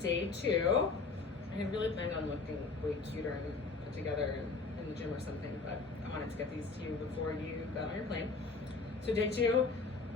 day 2. I had really planned on looking way cuter and put together in the gym or something, but I wanted to get these to you before you got on your plane. So day 2,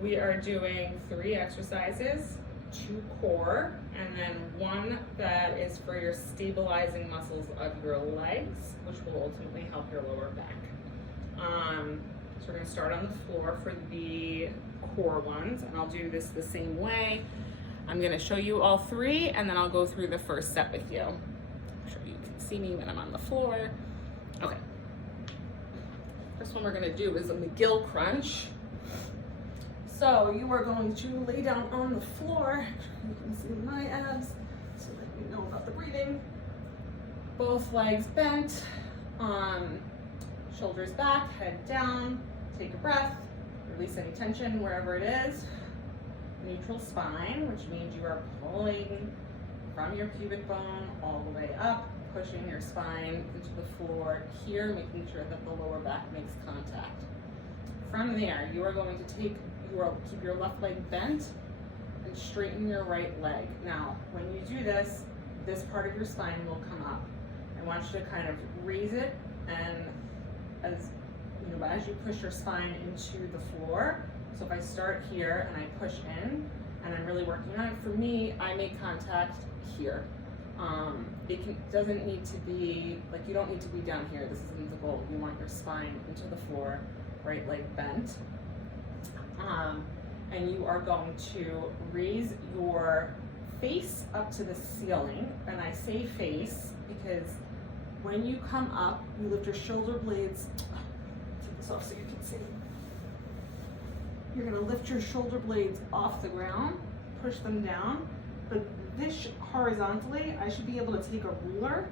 we are doing 3 exercises, 2 core, and then 1 that is for your stabilizing muscles of your legs, which will ultimately help your lower back. So we're gonna start on the floor for the core ones, and I'll do this the same way. I'm gonna show you all 3, and then I'll go through the first set with you. I'm sure you can see me when I'm on the floor. Okay. First one we're gonna do is a McGill crunch. So you are going to lay down on the floor. You can see my abs, so that you know about the breathing. Both legs bent, shoulders back, head down. Take a breath, release any tension wherever it is. Neutral spine, which means you are pulling from your pubic bone all the way up, pushing your spine into the floor here, making sure that the lower back makes contact. From there, you are going to keep your left leg bent and straighten your right leg. Now, when you do this, this part of your spine will come up. I want you to kind of raise it, and as you push your spine into the floor. So if I start here and I push in and I'm really working on it, for me, I make contact here. Doesn't need to be, like, you don't need to be down here. This isn't the goal. You want your spine into the floor, right leg bent. And you are going to raise your face up to the ceiling. And I say face because when you come up, you lift your shoulder blades. Take this off so you can see. You're gonna lift your shoulder blades off the ground, push them down, but this horizontally, I should be able to take a ruler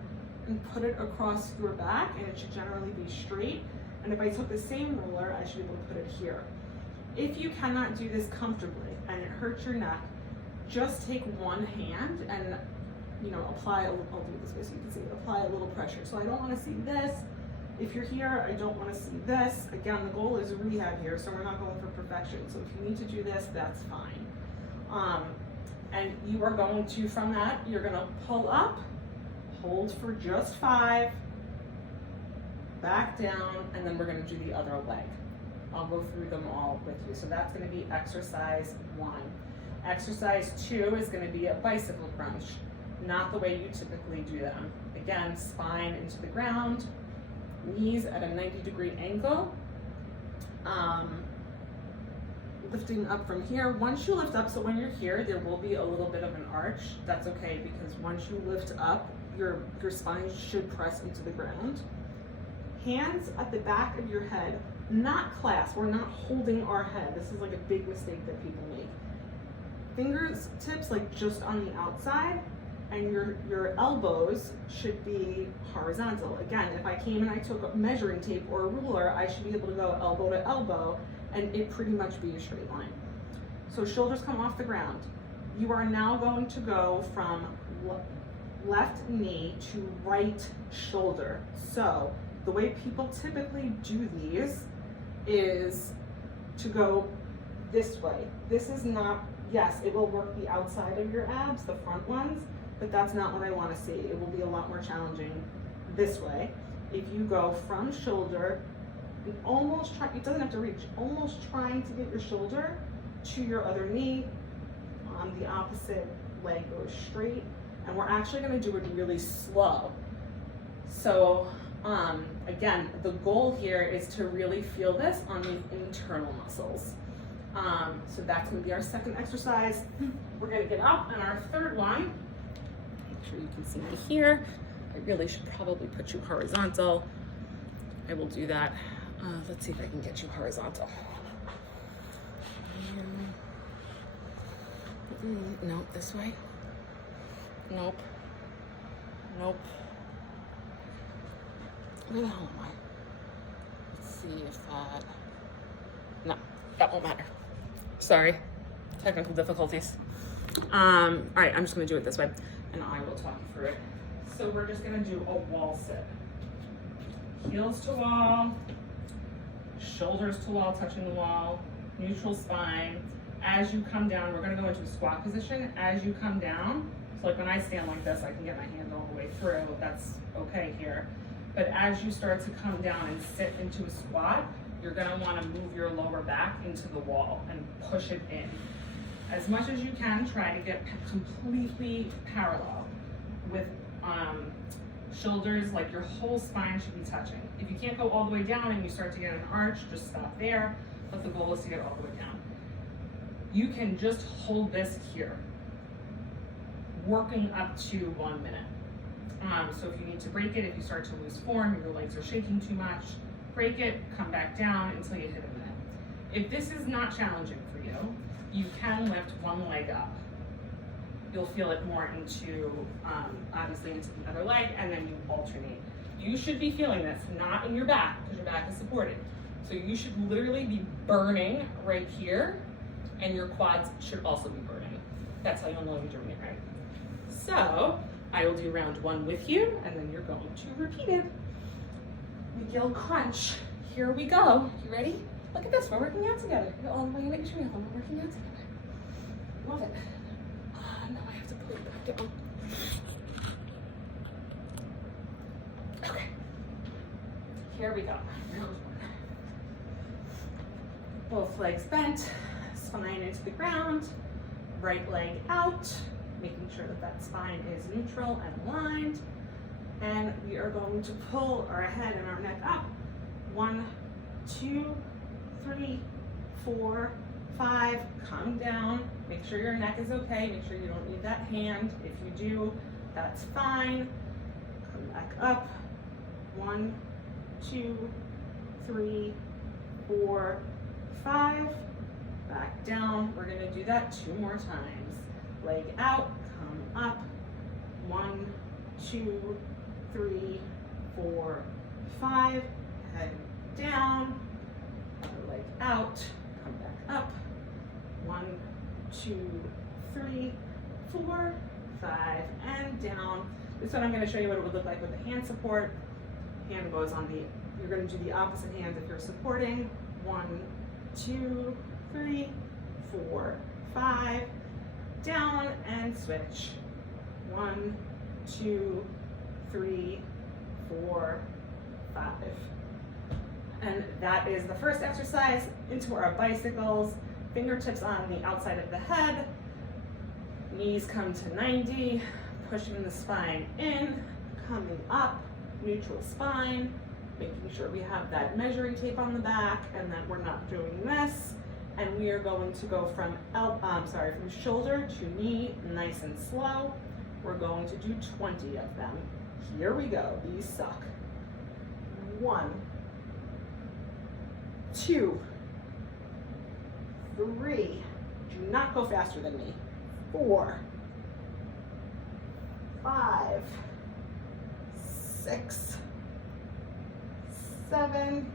and put it across your back, and it should generally be straight. And if I took the same ruler, I should be able to put it here. If you cannot do this comfortably and it hurts your neck, just take one hand and apply a little, I'll do it this way so you can see, apply a little pressure. So I don't wanna see this. If you're here, I don't wanna see this. Again, the goal is rehab here, so we're not going for perfection. So if you need to do this, that's fine. And you are going to, from that, you're gonna pull up, hold for just 5, back down, and then we're gonna do the other leg. I'll go through them all with you. So that's gonna be exercise 1. Exercise 2 is gonna be a bicycle crunch, not the way you typically do them. Again, spine into the ground, knees at a 90-degree angle. Lifting up from here. Once you lift up, so when you're here, there will be a little bit of an arch. That's okay, because once you lift up, your spine should press into the ground. Hands at the back of your head, not clasped. We're not holding our head. This is like a big mistake that people make. Fingertips like just on the outside, and your elbows should be horizontal. Again, if I came and I took a measuring tape or a ruler, I should be able to go elbow to elbow and it pretty much be a straight line. So shoulders come off the ground. You are now going to go from left knee to right shoulder. So the way people typically do these is to go this way. This is not, yes, it will work the outside of your abs, the front ones, but that's not what I want to see. It will be a lot more challenging this way. If you go from shoulder, almost try, it doesn't have to reach, almost trying to get your shoulder to your other knee. On the opposite leg goes straight, and we're actually going to do it really slow. So again, the goal here is to really feel this on the internal muscles. So that's going to be our second exercise. We're going to get up, and our third one, make sure you can see me here. I really should probably put you horizontal. I will do that. Let's see if I can get you horizontal. Nope, this way. Nope. Nope. Where the hell am I? Let's see if that... No, that won't matter. Sorry, technical difficulties. All right, I'm just gonna do it this way, and I will talk you through it. So we're just gonna do a wall sit. Heels to wall, shoulders to wall, touching the wall, neutral spine. As you come down, we're gonna go into a squat position. As you come down, So like when I stand like this, I can get my hand all the way through. That's okay here. But as you start to come down and sit into a squat, you're gonna wanna move your lower back into the wall and push it in. As much as you can, try to get completely parallel with shoulders, like your whole spine should be touching. If you can't go all the way down and you start to get an arch, just stop there. But the goal is to get all the way down. You can just hold this here, working up to 1 minute. So if you need to break it, if you start to lose form, your legs are shaking too much, break it, come back down until you hit a minute. If this is not challenging for you, you can lift one leg up. You'll feel it more into, obviously into the other leg, and then you alternate. You should be feeling this, not in your back, because your back is supported. So you should literally be burning right here, and your quads should also be burning. That's how you'll know you're doing it right. So, I will do round 1 with you, and then you're going to repeat it. McGill crunch. Here we go. You ready? Look at this, we're working out together. You're all the way in Israel, we're working out together. Love it. Now I have to put it back down. Okay. Here we go. Both legs bent, spine into the ground, right leg out, making sure that that spine is neutral and aligned. And we are going to pull our head and our neck up. 1, 2, 3, 4, 5. Come down. Make sure your neck is okay. Make sure you don't need that hand. If you do, that's fine. Come back up. 1, 2, 3, 4, 5. Back down. We're going to do that 2 more times. Leg out, come up. 1, 2, 3, 4, 5. Head down. Other leg out. Come back up. 1, 2, 3, 4, 5, and down. This one I'm going to show you what it would look like with the hand support. Hand goes on the, you're going to do the opposite hand if you're supporting. 1, 2, 3, 4, 5, down and switch. 1, 2, 3, 4, 5. And that is the first exercise into our bicycles. Fingertips on the outside of the head. Knees come to 90, pushing the spine in, coming up, neutral spine, making sure we have that measuring tape on the back and that we're not doing this. And we are going to go from from shoulder to knee, nice and slow. We're going to do 20 of them. Here we go. These suck. 1, 2, 3. Do not go faster than me. 4, 5, 6, 7.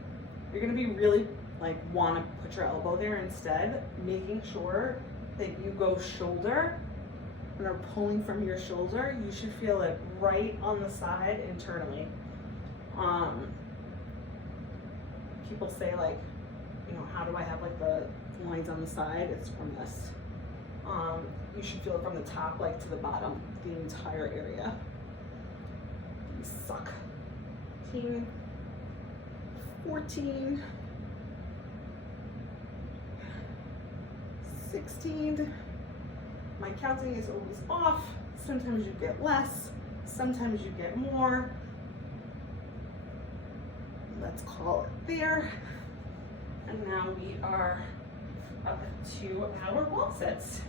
You're gonna be really want to put your elbow there instead, making sure that you go shoulder and are pulling from your shoulder. You should feel it right on the side internally. People say how do I have the lines on the side? It's from this. You should feel it from the top to the bottom, the entire area. You suck. 15, 14, 16. My counting is always off. Sometimes you get less, sometimes you get more. Let's call it there. And now we are up to our wall sits.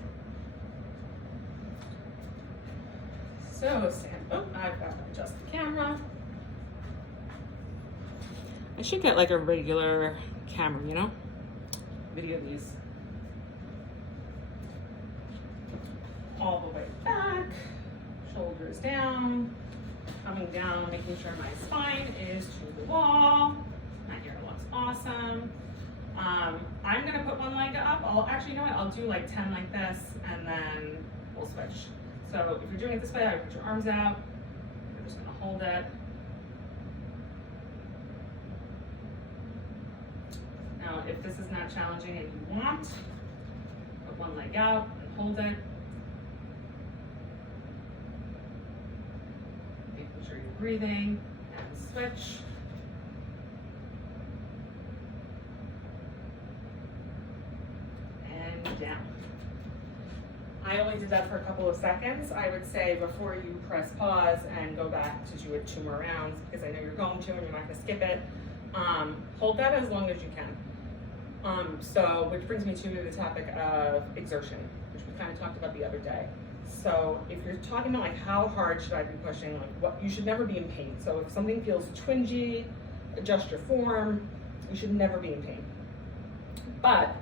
So stand up. I've got to adjust the camera. I should get a regular camera, video these. All the way back, shoulders down, coming down, making sure my spine is to the wall. My hair looks awesome. I'm gonna put one leg up. I'll do 10 like this, and then we'll switch. So if you're doing it this way, I would put your arms out. You're just gonna hold it. Now, if this is not challenging and you want, put one leg out and hold it. breathing and switch. And down. I only did that for a couple of seconds. I would say before you press pause and go back to do it 2 more rounds, because I know you're going to and you're not going to skip it. Hold that as long as you can. Which brings me to the topic of exertion, which we kind of talked about the other day. So if you're talking about like how hard should I be pushing, like what, you should never be in pain. So if something feels twingy, adjust your form. You should never be in pain. But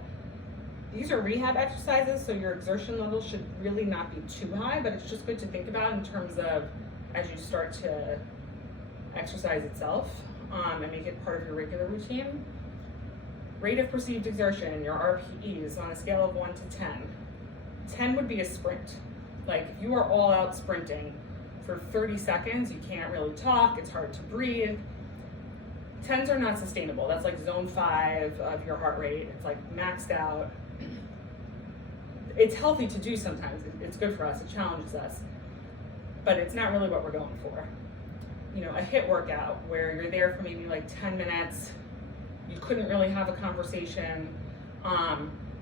these are rehab exercises, so your exertion level should really not be too high, but it's just good to think about in terms of as you start to exercise itself and make it part of your regular routine. Rate of perceived exertion, your RPEs, on a scale of 1 to 10. 10 would be a sprint. Like if you are all out sprinting for 30 seconds, you can't really talk, it's hard to breathe. 10s are not sustainable. That's like zone 5 of your heart rate. It's like maxed out. It's healthy to do sometimes. It's good for us, it challenges us. But it's not really what we're going for. You know, a HIIT workout where you're there for maybe like 10 minutes, you couldn't really have a conversation,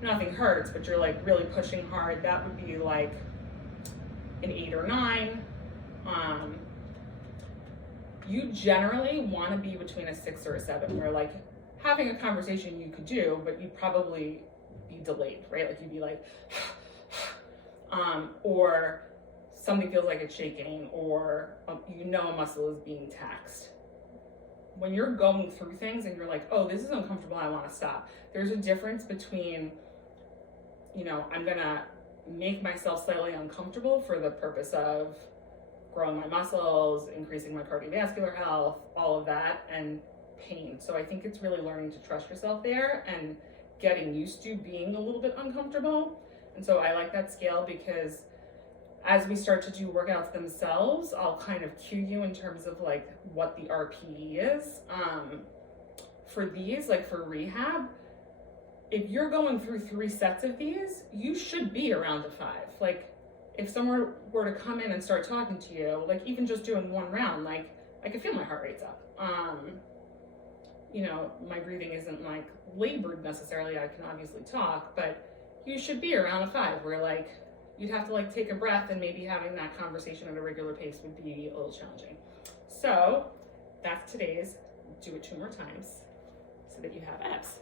nothing hurts, but you're like really pushing hard, that would be like an 8 or 9. You generally want to be between a 6 or a 7, where like having a conversation you could do, but you'd probably be delayed, right? Like you'd be like, or something feels like it's shaking, or you know a muscle is being taxed. When you're going through things and you're like, oh, this is uncomfortable, I want to stop. There's a difference between, you know, I'm gonna make myself slightly uncomfortable for the purpose of growing my muscles, increasing my cardiovascular health, all of that, and pain. So I think it's really learning to trust yourself there and getting used to being a little bit uncomfortable. And so I like that scale because as we start to do workouts themselves, I'll kind of cue you in terms of like what the RPE is. For these, like for rehab, if you're going through 3 sets of these, you should be around a 5. Like if someone were to come in and start talking to you, like even just doing 1 round, like I could feel my heart rate's up. You know, my breathing isn't like labored necessarily. I can obviously talk, but you should be around a 5 where like you'd have to like take a breath, and maybe having that conversation at a regular pace would be a little challenging. So that's today's. Do it 2 more times so that you have abs.